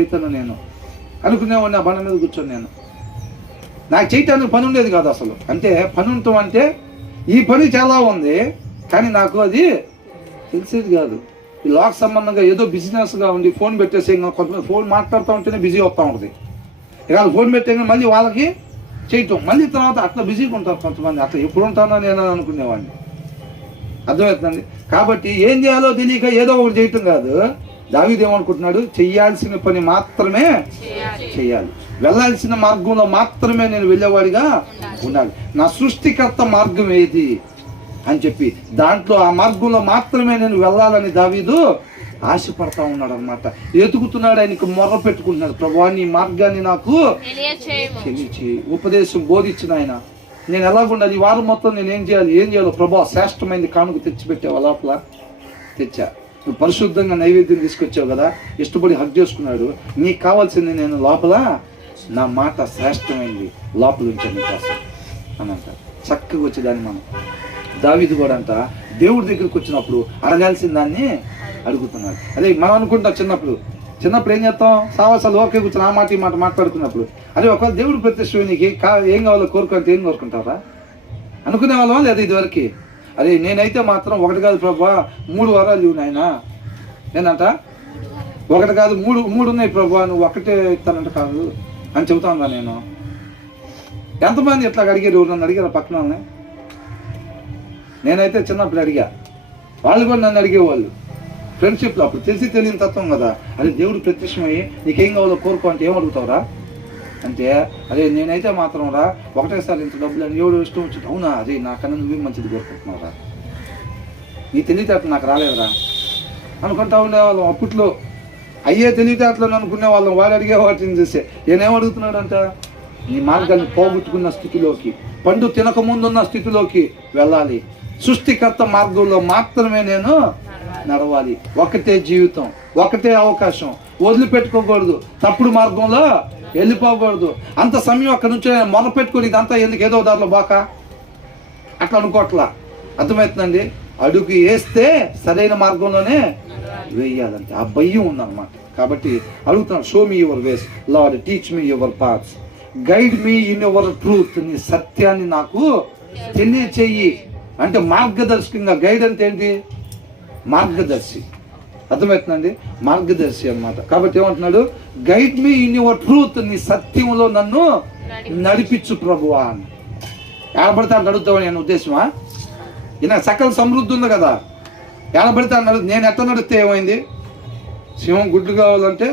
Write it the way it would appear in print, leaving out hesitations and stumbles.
అవుతాను నేను అనుకునేవాడిని. ఆ బండ మీద కూర్చొని నేను నాకు చేయటానికి పని ఉండేది కాదు అసలు. అంటే పని ఉండటం అంటే ఈ పని చాలా ఉంది, కానీ నాకు అది తెలిసేది కాదు. ఈ లాక్ సంబంధంగా ఏదో బిజినెస్గా ఉండి ఫోన్ పెట్టేసి కొంతమంది ఫోన్ మాట్లాడుతూ ఉంటేనే బిజీ వస్తూ ఉంటుంది. ఇక ఫోన్ పెట్టే మళ్ళీ వాళ్ళకి చేయటం, మళ్ళీ తర్వాత అట్లా బిజీగా ఉంటారు కొంతమంది. అట్లా ఎప్పుడు ఉంటానో నేను అనుకునేవాడిని. అర్థమవుతుందండి. కాబట్టి ఏం చేయాలో తెలియక ఏదో ఒకటి చేయటం కాదు. దావీదు ఏమనుకుంటున్నాడు? చెయ్యాల్సిన పని మాత్రమే చేయాలి, వెళ్ళాల్సిన మార్గంలో మాత్రమే నేను వెళ్ళేవాడిగా ఉండాలి. నా సృష్టికర్త మార్గం ఏది అని చెప్పి దాంట్లో ఆ మార్గంలో మాత్రమే నేను వెళ్ళాలని దావీదు ఆశపడతా ఉన్నాడు అనమాట. ఎతుకుతున్నాడు, ఆయనకు మొర్ర పెట్టుకుంటున్నాడు. ప్రభువా, నీ మార్గాన్ని నాకు తెలియచేయి, ఉపదేశం బోధించిన ఆయన నేను ఎలాగుండాలి, ఈ వారం మొత్తం నేను ఏం చేయాలో ప్రభువా శ్రేష్టమైనది కానుక తెచ్చిపెట్టావు. లోపల తెచ్చా, నువ్వు పరిశుద్ధంగా నైవేద్యం తీసుకొచ్చావు కదా, ఇష్టపడి హక్ చేసుకున్నాడు. నీకు కావాల్సింది నేను లోపల, నా మాట శ్రేష్టమైంది లోపల ఉంచాను నీకోసం అని అంటారు. చక్కగా వచ్చేదాన్ని మనం. దావీదు కూడా అంట దేవుడి దగ్గరికి వచ్చినప్పుడు అడగాల్సిన దాన్ని అడుగుతున్నాడు. అదే మనం అనుకుంటాం చిన్నప్పుడు ఏం చేస్తాం, సావాసాలు ఓకే కూర్చొని ఆ మాట ఈ మాట మాట్లాడుతున్నప్పుడు, అదే ఒకవేళ దేవుడు ప్రత్యక్ష నీకు ఏం కావాలో కోరుకుంటే ఏం కోరుకుంటారా అనుకునే వాళ్ళం లేదా ఇదివరకు? అదే నేనైతే మాత్రం ఒకటి కాదు ప్రభువా 3 వరాలు ఇవ్వు నాయనా నేనంట. ఒకటి కాదు మూడు ఉన్నాయి ప్రభువా, నువ్వు ఒకటే ఇస్తానంట కాదు అని చెబుతా ఉందా నేను. ఎంతమంది ఇట్లా అడిగారు? నన్ను అడిగారు పక్కన వాళ్ళని. నేనైతే చిన్నప్పుడు అడిగా, వాళ్ళు కూడా నన్ను అడిగేవాళ్ళు ఫ్రెండ్షిప్లో. అప్పుడు తెలియని తత్వం కదా. అదే దేవుడు ప్రత్యక్షమయ్యి నీకేం కావాలో కోరుకో అంటే ఏం అడుగుతావురా అంటే, అదే నేనైతే మాత్రం రా ఒకటేసారి ఇంత డబ్బులు అని ఎవడు ఇష్టం వచ్చింది. అవునా, అదే నాకన్నా నువ్వే మంచిది కోరుకుంటున్నావురా, నీ తెలివితేటలు నాకు రాలేదురా అనుకుంటా ఉండేవాళ్ళం. అప్పట్లో అయ్యే తెలివితేటలను అనుకునే వాళ్ళం. వాడు అడిగే వాటిని చూస్తే నేనేం అడుగుతున్నాడంట, నీ మార్గాన్ని పోగొట్టుకున్న స్థితిలోకి, పండు తినకముందున్న స్థితిలోకి వెళ్ళాలి. సృష్టికర్త మార్గంలో మాత్రమే నేను నడవాలి. ఒకటే జీవితం, ఒకటే అవకాశం, వదిలిపెట్టుకోకూడదు. తప్పుడు మార్గంలో వెళ్ళిపోకూడదు. అంత సమయం అక్కడి నుంచి మొర పెట్టుకుని ఇదంతా ఎందుకు ఏదో దాంట్లో బాక అట్లా అనుకోవట్లా. అర్థమవుతుందండి. అడుగు వేస్తే సరైన మార్గంలోనే వేయాలంటే ఆ భయం ఉందన్నమాట. కాబట్టి అడుగుతున్నాడు, show me your ways lord, teach me your paths, guide me in your truth. నీ సత్యాన్ని నాకు తెలియచేయి అంటే మార్గదర్శకంగా. గైడ్ అంటే ఏంటి? మార్గదర్శి. అర్థమవుతుందండి, మార్గదర్శి అన్నమాట. కాబట్టి ఏమంటున్నాడు? Guide me in your truth, నీ సత్యంలో నన్ను నడిపించు ప్రభువా అని. ఏడబడితే అని అడుగుతావని నేను ఉద్దేశమా? ఈయన సకల సమృద్ధి ఉంది కదా, ఏడబడితే అని నేను ఎట్లా నడిస్తే ఏమైంది? సింహం గుడ్లు కావాలంటే